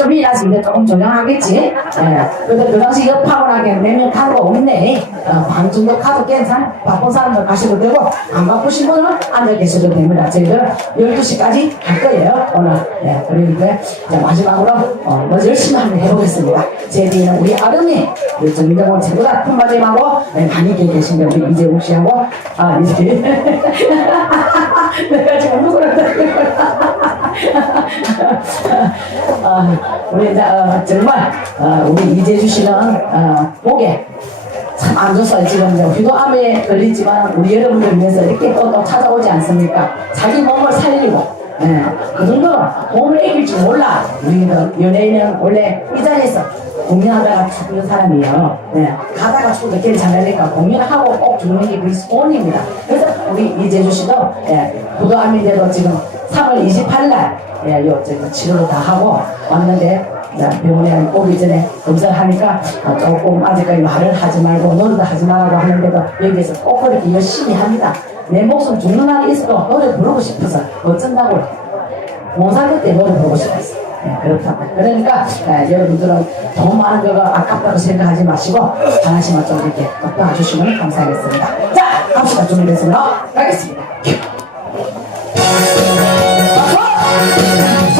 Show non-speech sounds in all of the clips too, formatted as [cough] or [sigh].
수업이라서 이제 조금 조용하겠지. 예. 근데 그 당시 옆하고나게 몇명 타고 없네. 어, 방 정도 가도 괜찮아. 바쁜 사람들 가셔도 되고, 안 바쁘신 분은 앉아 계셔도 됩니다. 저희들 12시까지 갈 거예요, 오늘. 예. 그러니까, 자, 마지막으로, 어, 먼저 열심히 한번 해보겠습니다. 제 뒤에는 우리 아름이, 우리 정정원 최고다 품바님하고, 네, 많이 계신 우리 이재욱 씨하고, 아, 이제. [laughs] 내가 지금 누구를 [laughs] 아, 우리 이제 어, 정말 어, 우리 이재주 씨는 어, 목에 참 안 좋아요. 지금 이제 휘도암에 걸리지만 우리 여러분들 위해서 이렇게 또, 또 찾아오지 않습니까? 자기 몸을 살리고 예, 그 정도로 몸을 이길 줄 몰라. 우리는 연예인은 원래 이 자리에서 공연하다가 죽는 사람이에요. 예, 가다가 죽어도 괜찮으니까 공연하고 꼭 죽는 게 우리 소원입니다. 그래서 우리 이재주 씨도 예, 부도암인데도 지금 3월 28일 예, 요, 저, 치료를 다 하고 왔는데, 자, 병원에 오기 전에 검사를 하니까 아, 조금 아직까지 말을 하지 말고 노래도 하지 말라고 하는데도 여기에서 꼭 그렇게 열심히 합니다. 내 목숨 죽는 날이 있어도 노래 부르고 싶어서 어쩐다고 못 살을 때 노래 부르고 싶었어. 예, 그렇다. 그러니까 예, 여러분들은 돈 많은 거가 아깝다고 생각하지 마시고 하나씩만 좀 이렇게 또 봐주시면 감사하겠습니다. 자, 갑시다. 준비됐습니다. 가겠습니다. Oh,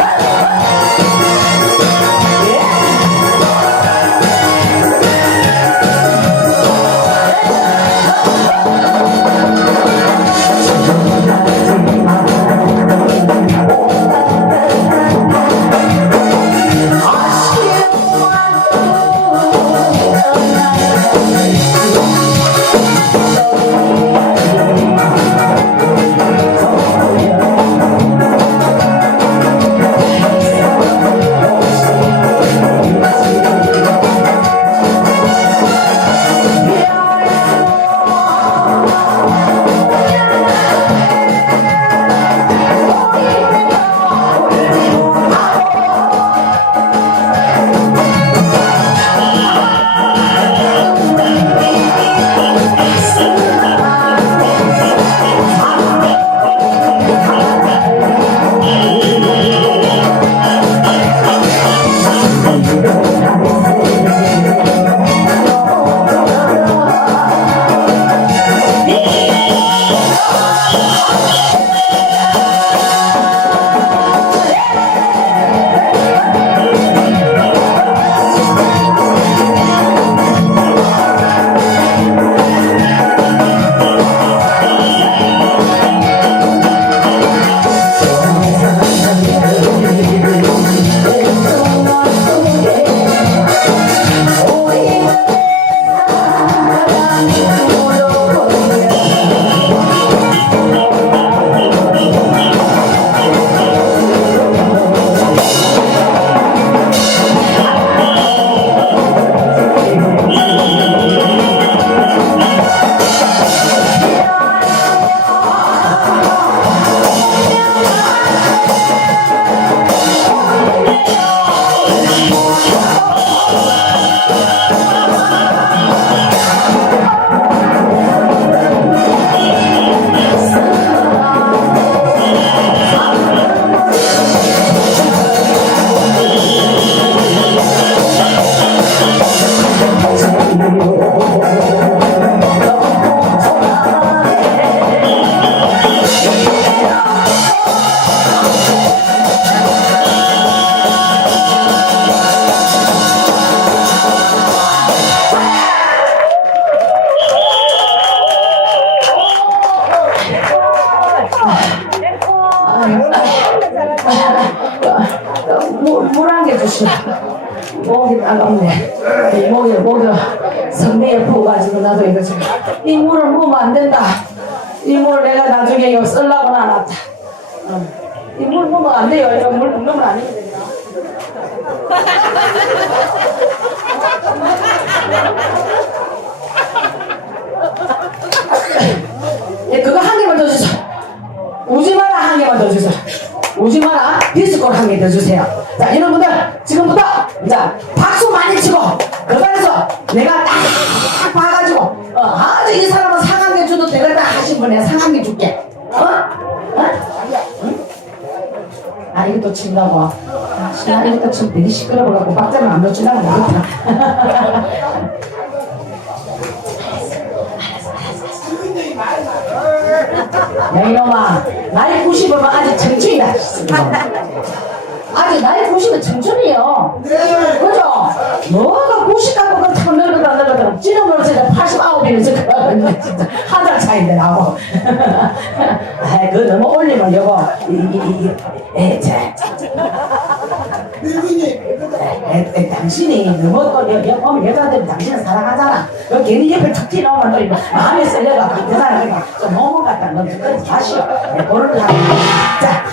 물한 개 주시오. 목이 따갑네. 이 목이 목이 성내에 부어가지고 나도 이거 지금 이 물을 먹으면 안 된다. 이 물 내가 나중에 이거 쓰려고 놔놨다. 어. 이물 먹으면 안 돼요. 이거 물 먹으면 안 되거든요. 예, 그거 한 개만 더 주세요. 우지 마라 한 개만 더 주세요. 우지 마라 비스콜 한개 더 주세요. 자, 여러분들 지금부터 자 박수 많이 치고 그간에서 내가 딱 봐가지고 어, 아주 이 사람은 상한개 줘도 되겠다 하신 분에 상한개 줄게. 어? 어? 응? 이것도 친다고. 신나 이것도 좀 되게 시끄러워갖고 박자를 안 놓치려고 모르겠다. [laughs] 야 이놈아 나이 90이면 아직 청춘이다. 아직 나이 90은 청춘이요. 그죠? 뭐가 90 갖고 그 참 늙었다 늙었다 지금으로 진짜 89이면 저거 진짜. 한 달 차인데 나하고. [laughs] 아이 그 너무 올리면 여보 이이이 에제 에, 에, 당신이 너무 또 여, 여, 어, 여자들 당신은 사랑하잖아. 그 괜히 옆에 툭 튀어나오면 또 마음에 쓸려가 그 사람 그러니까 좀 너무 같다. 마시오. 네, 그런 하고. 자,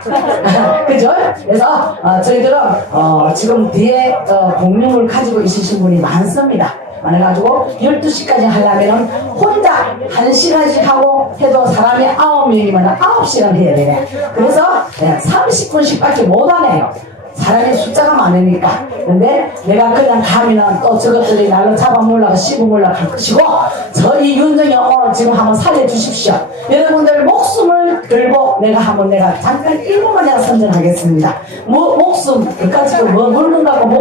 [laughs] 그죠? 그래서 어, 저희들은 어, 지금 뒤에 어, 공룡을 가지고 있으신 분이 많습니다. 많아가지고 12시까지 하려면 혼자 1시간씩 하고 해도 사람이 9명이면 9시간 해야 되네. 그래서 30분씩밖에 못 하네요. 사람이 숫자가 많으니까. 근데 내가 그냥 가면은 또 저것들이 날로 잡아먹으려고 씹어먹으려고 할 것이고, 저희 윤정이 오늘 지금 한번 살려주십시오. 여러분들 목숨을 걸고 내가 한번 내가 잠깐 1분만 내가 선전하겠습니다. 뭐, 목숨, 그까지도 뭐 물는다고 목숨